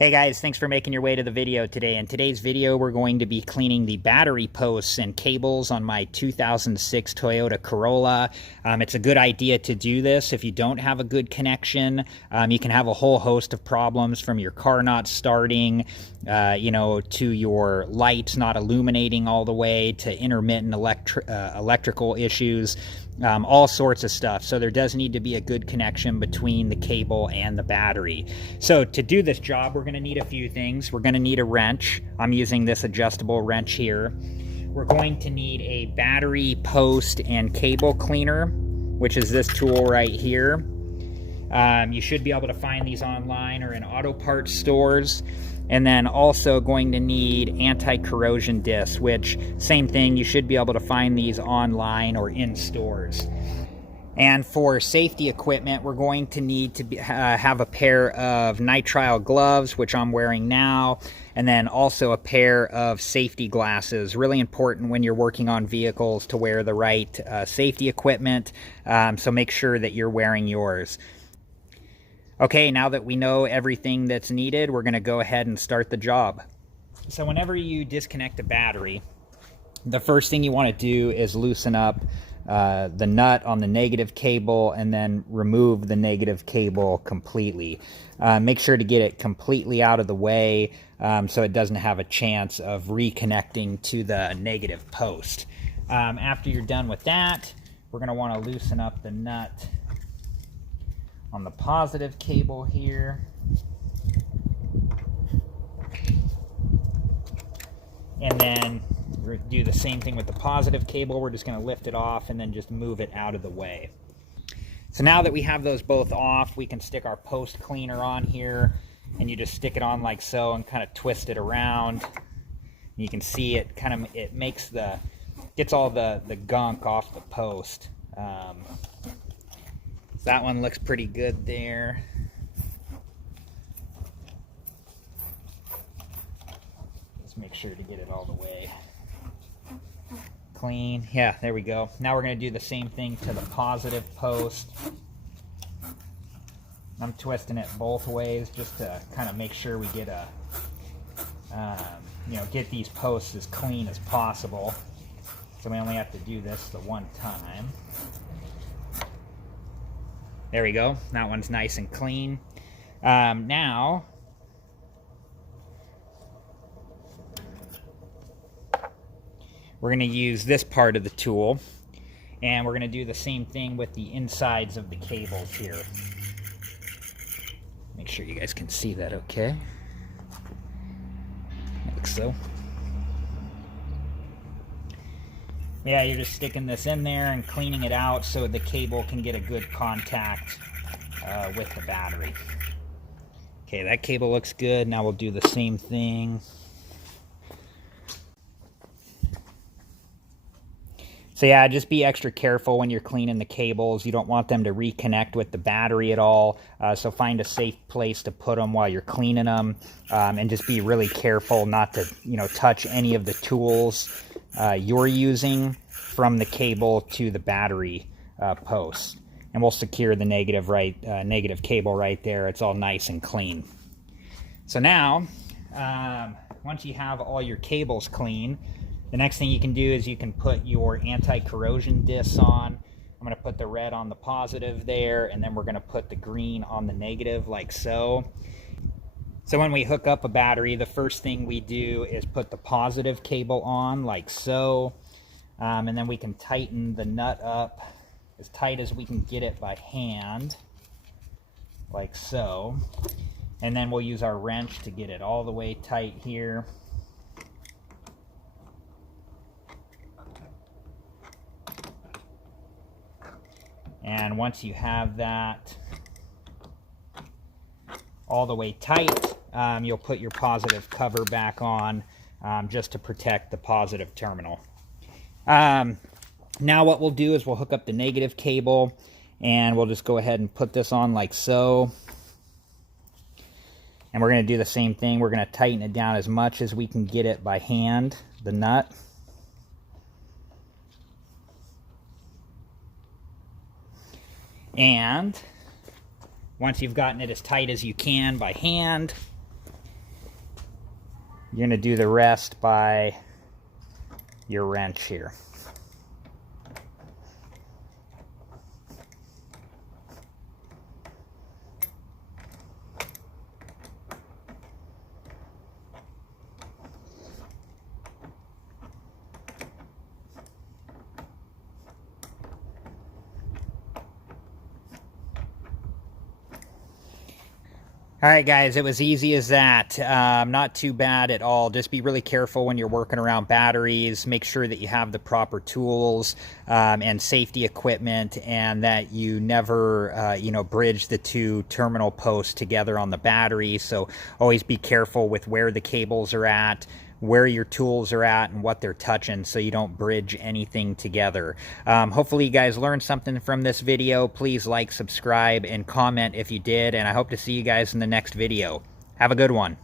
Hey guys, thanks for making your way to the video today. In today's video, we're going to be cleaning the battery posts and cables on my 2006 Toyota Corolla. It's a good idea to do this if you don't have a good connection. You can have a whole host of problems, from your car not starting, to your lights not illuminating all the way, to intermittent electrical issues. All sorts of stuff. So there does need to be a good connection between the cable and the battery. So to do this job, we're going to need a few things. We're going to need a wrench. I'm using this adjustable wrench here. We're going to need a battery post and cable cleaner, which is this tool right here. You should be able to find these online or in auto parts stores. And then also going to need anti-corrosion discs, which, same thing, you should be able to find these online or in stores. And for safety equipment, we're going to need to have a pair of nitrile gloves, which I'm wearing now, and then also a pair of safety glasses. Really important when you're working on vehicles to wear the right safety equipment, so make sure that you're wearing yours. Okay, now that we know everything that's needed, we're going to go ahead and start the job. So whenever you disconnect a battery, the first thing you want to do is loosen up the nut on the negative cable and then remove the negative cable completely. Make sure to get it completely out of the way so it doesn't have a chance of reconnecting to the negative post. After you're done with that, we're going to want to loosen up the nut on the positive cable here. And then we're going to do the same thing with the positive cable. We're just going to lift it off and then just move it out of the way. So now that we have those both off, we can stick our post cleaner on here, and you just stick it on like so and kind of twist it around. You can see it gets all the gunk off the post. That one looks pretty good there. Let's make sure to get it all the way clean. Yeah, there we go. Now we're going to do the same thing to the positive post. I'm twisting it both ways just to kind of make sure we get get these posts as clean as possible. So we only have to do this the one time. There we go. That one's nice and clean. Now, we're going to use this part of the tool, and we're going to do the same thing with the insides of the cables here. Make sure you guys can see that okay. Like so. Yeah, you're just sticking this in there and cleaning it out so the cable can get a good contact with the battery. Okay, that cable looks good. Now we'll do the same thing. So yeah, just be extra careful when you're cleaning the cables. You don't want them to reconnect with the battery at all. So find a safe place to put them while you're cleaning them, and just be really careful not to, touch any of the tools you're using from the cable to the battery post. And we'll secure the negative cable right there. It's all nice and clean. So now, once you have all your cables clean, the next thing you can do is you can put your anti-corrosion discs on. I'm going to put the red on the positive there, and then we're going to put the green on the negative like so. So when we hook up a battery, the first thing we do is put the positive cable on like so, and then we can tighten the nut up as tight as we can get it by hand, like so. And then we'll use our wrench to get it all the way tight here. And once you have that all the way tight, you'll put your positive cover back on just to protect the positive terminal. Now what we'll do is we'll hook up the negative cable, and we'll just go ahead and put this on like so. And we're going to do the same thing. We're going to tighten it down as much as we can get it by hand, the nut. And once you've gotten it as tight as you can by hand, You're going to do the rest by your wrench here. All right, guys, it was easy as that. Not too bad at all. Just be really careful when you're working around batteries. Make sure that you have the proper tools and safety equipment, and that you never, bridge the two terminal posts together on the battery. So always be careful with where the cables are at, where your tools are at, and what they're touching, so you don't bridge anything together. Hopefully you guys learned something from this video. Please like, subscribe, and comment if you did, and I hope to see you guys in the next video. Have a good one.